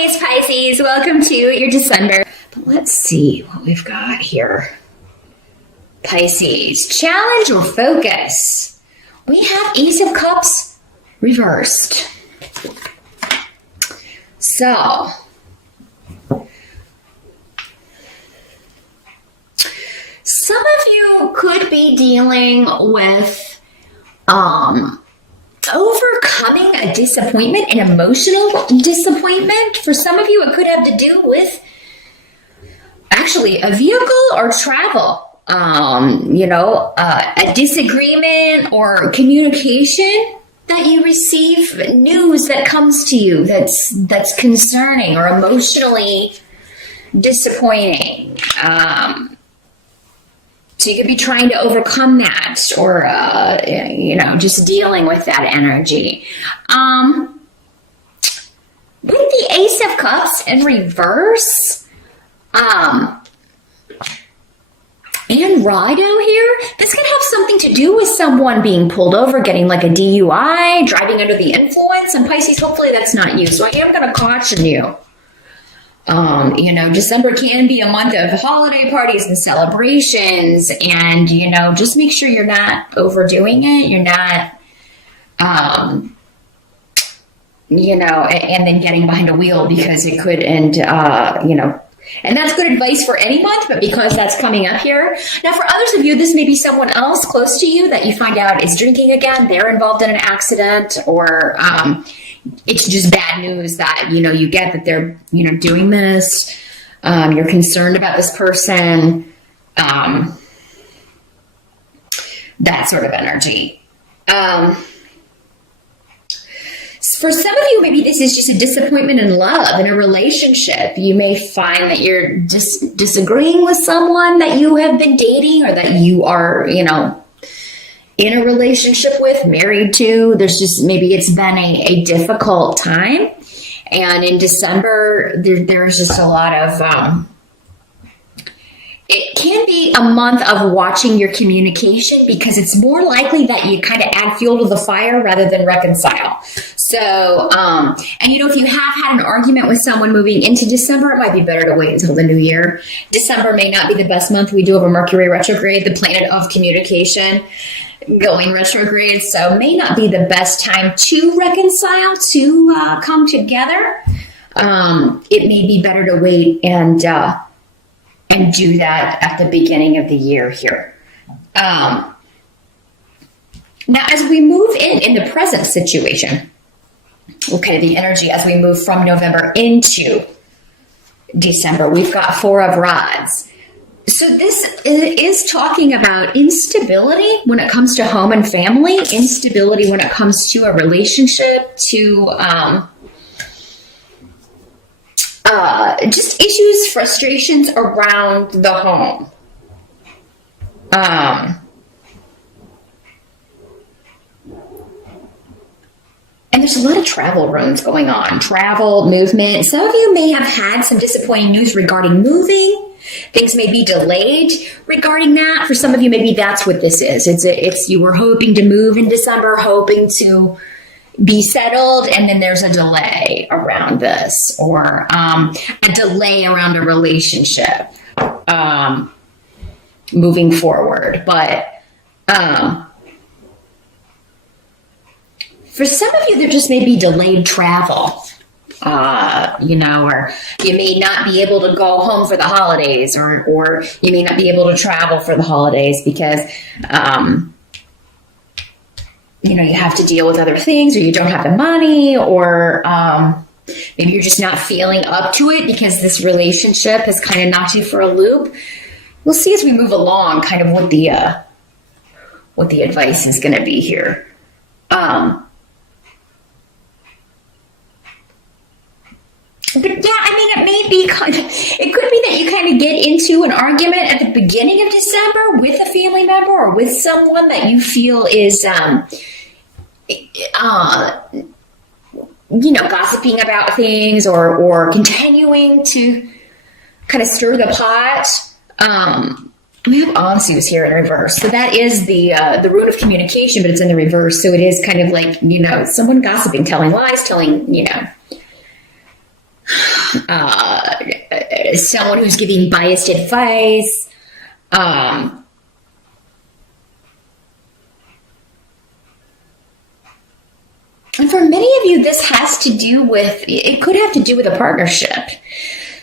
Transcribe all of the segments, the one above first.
holidays, Pisces. Welcome to your December. But let's see what we've got here. Pisces, challenge or focus. We have Ace of Cups reversed. So, some of you could be dealing with overcoming a disappointment, an emotional disappointment. For some of you, it could have to do with actually a vehicle or travel. A disagreement or communication that you receive, news that comes to you that's concerning or emotionally disappointing. So you could be trying to overcome that or, just dealing with that energy. With the Ace of Cups in reverse, and Rido here, this can have something to do with someone being pulled over, getting like a DUI, driving under the influence. And Pisces, hopefully that's not you. So I am going to caution you. December can be a month of holiday parties and celebrations. And, just make sure you're not overdoing it. You're not, and then getting behind a wheel because it could end, and that's good advice for any month, but because that's coming up here. Now, for others of you, this may be someone else close to you that you find out is drinking again. They're involved in an accident, or it's just bad news that, you get that they're, doing this. You're concerned about this person. That sort of energy. For some of you, maybe this is just a disappointment in love, in a relationship. You may find that you're disagreeing with someone that you have been dating or that you are, in a relationship with, married to. Maybe it's been a difficult time. And in December, there's just a lot of, it can be a month of watching your communication because it's more likely that you kind of add fuel to the fire rather than reconcile. So, if you have had an argument with someone moving into December, it might be better to wait until the new year. December may not be the best month. We do have a Mercury retrograde, the planet of communication, going retrograde. So may not be the best time to reconcile, to come together. It may be better to wait and do that at the beginning of the year here. Now, as we move in the present situation, the energy as we move from November into December, we've got Four of Rods. So this is talking about instability when it comes to home and family, instability when it comes to a relationship, to just issues, frustrations around the home. And there's a lot of travel runes going on, travel, movement. Some of you may have had some disappointing news regarding moving. Things may be delayed regarding that. For some of you, maybe that's what this is. It's you were hoping to move in December, hoping to be settled, and then there's a delay around this, or a delay around a relationship moving forward. But for some of you, there just may be delayed travel, or you may not be able to go home for the holidays, or you may not be able to travel for the holidays because you have to deal with other things, or you don't have the money, or maybe you're just not feeling up to it because this relationship has kind of knocked you for a loop. We'll see as we move along kind of what the advice is going to be here. But yeah, it could be that you kind of get into an argument at the beginning of December with a family member or with someone that you feel is, gossiping about things or continuing to kind of stir the pot. We have Ansus here in reverse. So that is the rune of communication, but it's in the reverse. So it is kind of like, someone gossiping, telling lies, telling, someone who's giving biased advice. And for many of you, this has to do with, it could have to do with a partnership.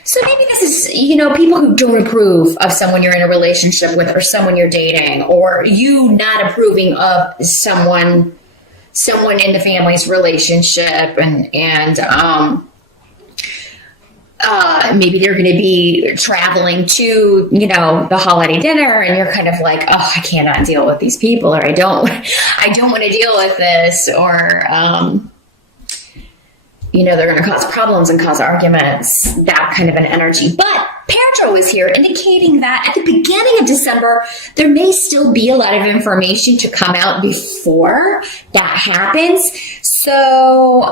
So maybe this is, people who don't approve of someone you're in a relationship with or someone you're dating, or you not approving of someone in the family's relationship, and maybe they're going to be traveling to, the holiday dinner, and you're kind of like, oh, I cannot deal with these people, or I don't want to deal with this, or, they're going to cause problems and cause arguments, that kind of an energy. But Pedro is here indicating that at the beginning of December, there may still be a lot of information to come out before that happens. So,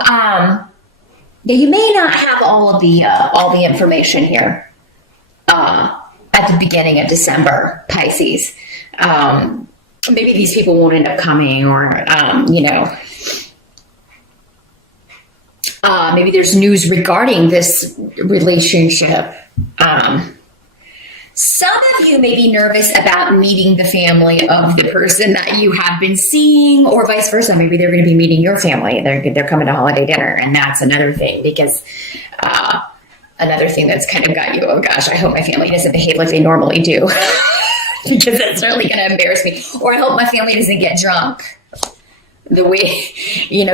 you may not have all the information here at the beginning of December, Pisces. Maybe these people won't end up coming, or maybe there's news regarding this relationship. Some of you may be nervous about meeting the family of the person that you have been seeing, or vice versa. Maybe they're going to be meeting your family. They're coming to holiday dinner, and that's another thing, because another thing that's kind of got you, oh gosh, I hope my family doesn't behave like they normally do, because that's certainly going to embarrass me. Or I hope my family doesn't get drunk the way,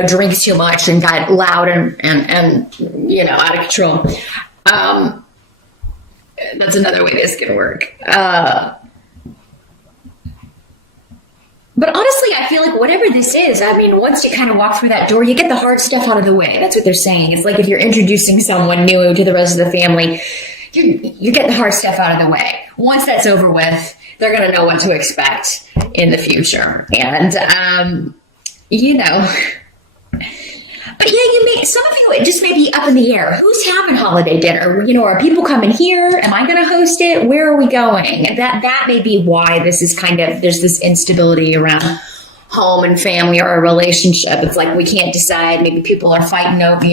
drinks too much and got loud and out of control. That's another way this can work. But honestly, I feel like whatever this is, once you kind of walk through that door, you get the hard stuff out of the way. That's what they're saying. It's like if you're introducing someone new to the rest of the family, you get the hard stuff out of the way. Once that's over with, they're going to know what to expect in the future. And, but yeah, some of you, it just may be up in the air. Who's having holiday dinner? Are people coming here? Am I going to host it? Where are we going? And that may be why this is there's this instability around home and family or a relationship. It's like we can't decide. Maybe people are fighting over,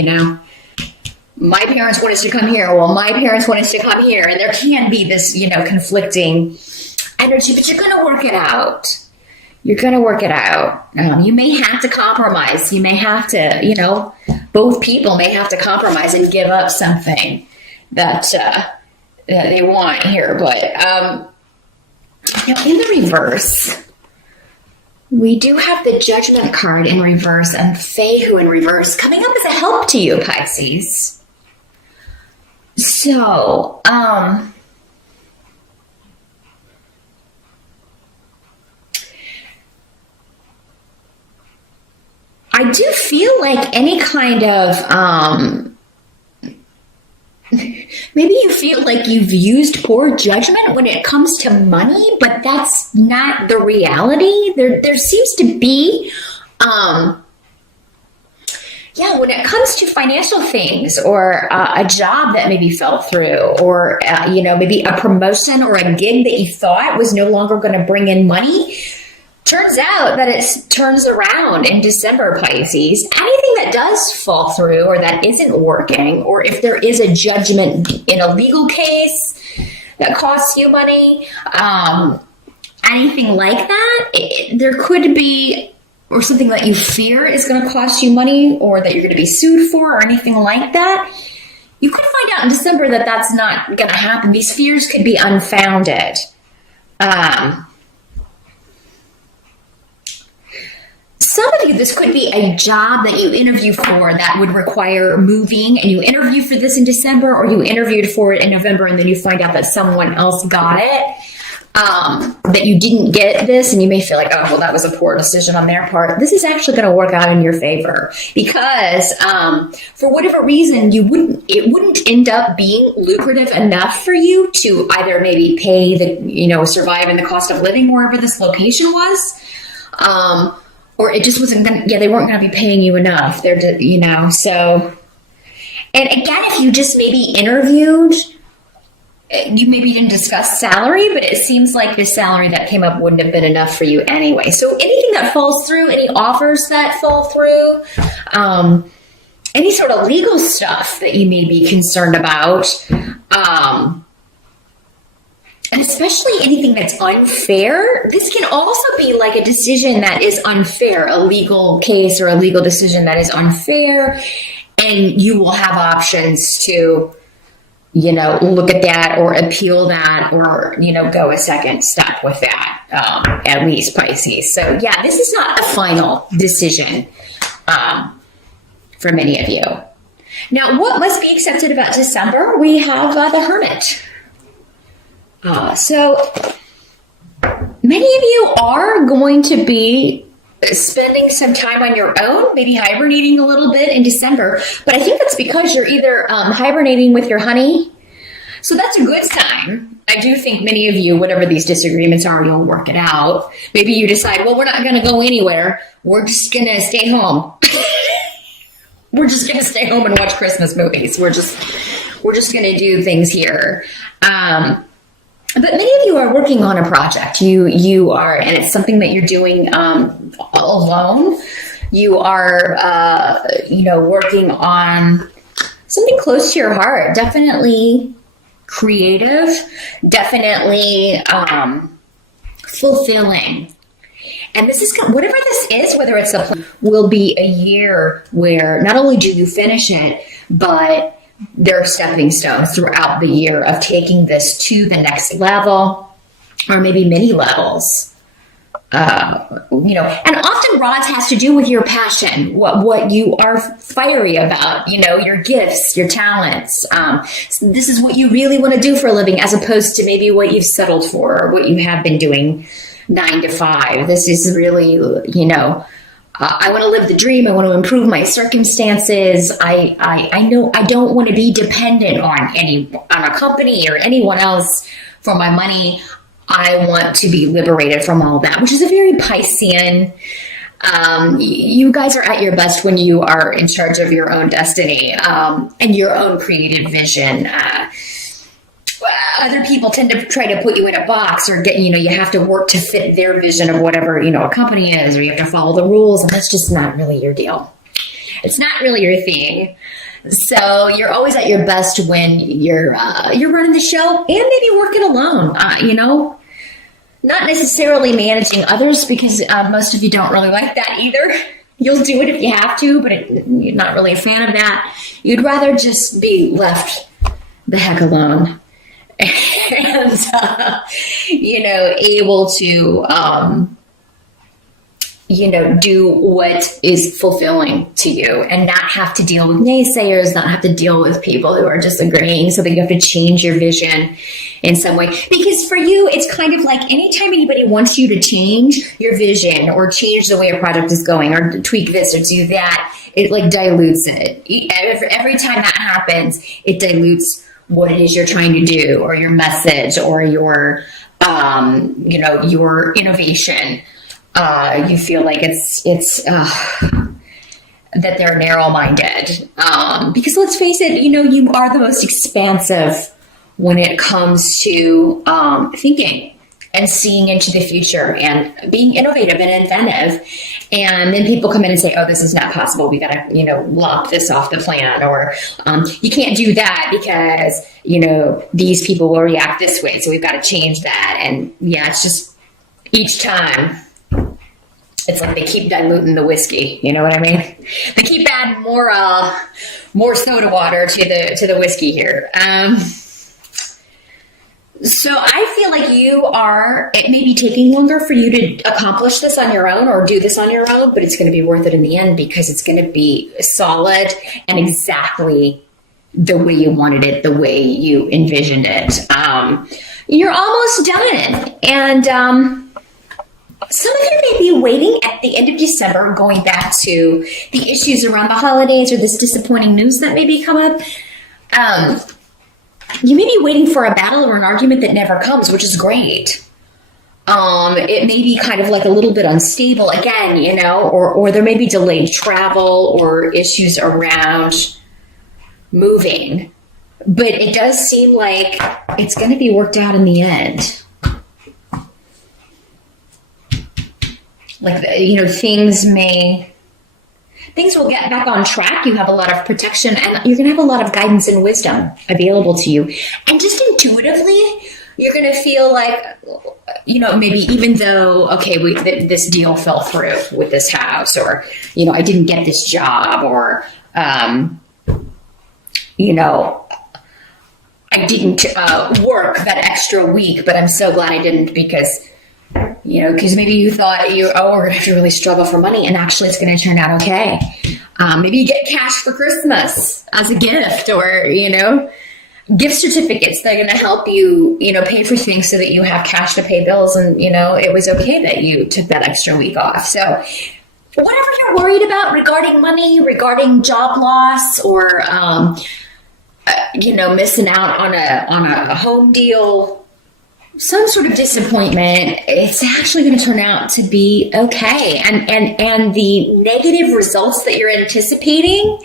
my parents want us to come here. Well, my parents want us to come here. And there can be this, conflicting energy, but you're going to work it out. You're going to work it out. You may have to compromise. You may have to, both people may have to compromise and give up something that they want here. But, in the reverse, we do have the Judgment card in reverse and Fehu in reverse coming up as a help to you, Pisces. So, I do feel like any kind of, maybe you feel like you've used poor judgment when it comes to money, but that's not the reality. There seems to be, when it comes to financial things, or a job that maybe fell through, or, maybe a promotion or a gig that you thought was no longer going to bring in money, turns out that it turns around in December, Pisces. Anything that does fall through or that isn't working, or if there is a judgment in a legal case that costs you money, anything like that, there could be, or something that you fear is going to cost you money, or that you're going to be sued for, or anything like that. You could find out in December that that's not going to happen. These fears could be unfounded. Some of you, this could be a job that you interview for that would require moving, and you interview for this in December, or you interviewed for it in November, and then you find out that someone else got it, that you didn't get this, and you may feel like, oh, well, that was a poor decision on their part. This is actually going to work out in your favor, because for whatever reason, it wouldn't end up being lucrative enough for you to either maybe pay survive in the cost of living wherever this location was, or it just wasn't going to, they weren't going to be paying you enough. So, and again, if you just maybe interviewed, you maybe didn't discuss salary, but it seems like the salary that came up wouldn't have been enough for you anyway. So anything that falls through, any offers that fall through, any sort of legal stuff that you may be concerned about. And especially anything that's unfair. This can also be like a decision that is unfair, a legal case or a legal decision that is unfair. And you will have options to, look at that or appeal that or, go a second step with that, at least, Pisces. So yeah, this is not a final decision for many of you. Now, what must be accepted about December? We have the Hermit. So many of you are going to be spending some time on your own, maybe hibernating a little bit in December, but I think that's because you're either hibernating with your honey. So that's a good sign. I do think many of you, whatever these disagreements are, you'll work it out. Maybe you decide, well, we're not going to go anywhere. We're just going to stay home. We're just going to stay home and watch Christmas movies. We're just going to do things here. But many of you are working on a project. You are, and it's something that you're doing alone. You are, working on something close to your heart. Definitely creative. Definitely fulfilling. And this is whatever this is, whether it's will be a year where not only do you finish it, but there are stepping stones throughout the year of taking this to the next level, or maybe many levels. And often rods has to do with your passion, what you are fiery about, your gifts, your talents. So this is what you really want to do for a living, as opposed to maybe what you've settled for or what you have been doing 9 to 5. This is really, I want to live the dream. I want to improve my circumstances. I know I don't want to be dependent on a company or anyone else for my money. I want to be liberated from all that, which is a very Piscean. You guys are at your best when you are in charge of your own destiny and your own creative vision. Other people tend to try to put you in a box or you have to work to fit their vision of whatever, a company is, or you have to follow the rules. And that's just not really your deal. It's not really your thing. So you're always at your best when you're running the show and maybe working alone, not necessarily managing others, because most of you don't really like that either. You'll do it if you have to, but you're not really a fan of that. You'd rather just be left the heck alone. And, able to, do what is fulfilling to you and not have to deal with naysayers, not have to deal with people who are disagreeing, so that you have to change your vision in some way. Because for you, it's kind of like anytime anybody wants you to change your vision or change the way a project is going or tweak this or do that, it like dilutes it. Every time that happens, it dilutes what it is you're trying to do, or your message, or your, your innovation. You feel like it's that they're narrow-minded. Because let's face it, you are the most expansive when it comes to thinking and seeing into the future and being innovative and inventive. And then people come in and say, oh, this is not possible. We got to, lop this off the plan. Or you can't do that because, these people will react this way. So we've got to change that. And yeah, it's just each time it's like they keep diluting the whiskey. You know what I mean? They keep adding more soda water to the whiskey here. So I feel like it may be taking longer for you to accomplish this on your own or do this on your own, but it's going to be worth it in the end, because it's going to be solid and exactly the way you wanted it, the way you envisioned it. You're almost done. And some of you may be waiting at the end of December, going back to the issues around the holidays or this disappointing news that maybe come up. You may be waiting for a battle or an argument that never comes, which is great. It may be kind of like a little bit unstable again, or there may be delayed travel or issues around moving. But it does seem like it's going to be worked out in the end. Like, things may things will get back on track. You have a lot of protection, and you're going to have a lot of guidance and wisdom available to you. And just intuitively, you're going to feel like, maybe even though, okay, this deal fell through with this house, or, I didn't get this job, or, I didn't work that extra week, but I'm so glad I didn't, because maybe you thought we're going to have to really struggle for money, and actually it's going to turn out okay. Maybe you get cash for Christmas as a gift, or, gift certificates that are going to help you, pay for things so that you have cash to pay bills, and, it was okay that you took that extra week off. So whatever you're worried about regarding money, regarding job loss, or, missing out on a home deal, some sort of disappointment, it's actually going to turn out to be okay. And the negative results that you're anticipating,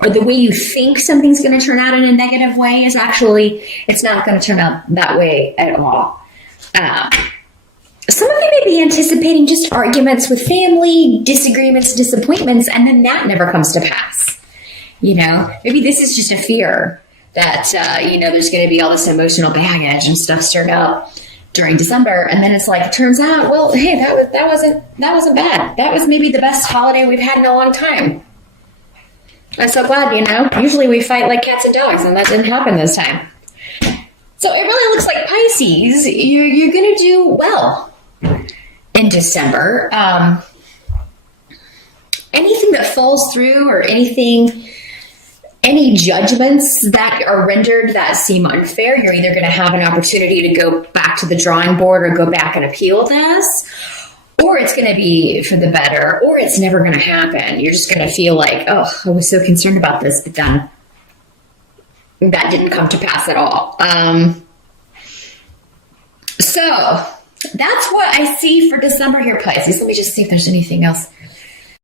or the way you think something's going to turn out in a negative way, is actually, it's not going to turn out that way at all. Some of you may be anticipating just arguments with family, disagreements, disappointments, and then that never comes to pass. Maybe this is just a fear that, there's going to be all this emotional baggage and stuff stirred up during December. And then it's like, it turns out, well, hey, that wasn't bad. That was maybe the best holiday we've had in a long time. I'm so glad, usually we fight like cats and dogs, and that didn't happen this time. So it really looks like, Pisces, you're going to do well in December. Anything that falls through, or any judgments that are rendered that seem unfair, you're either going to have an opportunity to go back to the drawing board, or go back and appeal this, or it's going to be for the better, or it's never going to happen. You're just going to feel like, oh, I was so concerned about this, but then that didn't come to pass at all. So that's what I see for December here, Pisces. Let me just see if there's anything else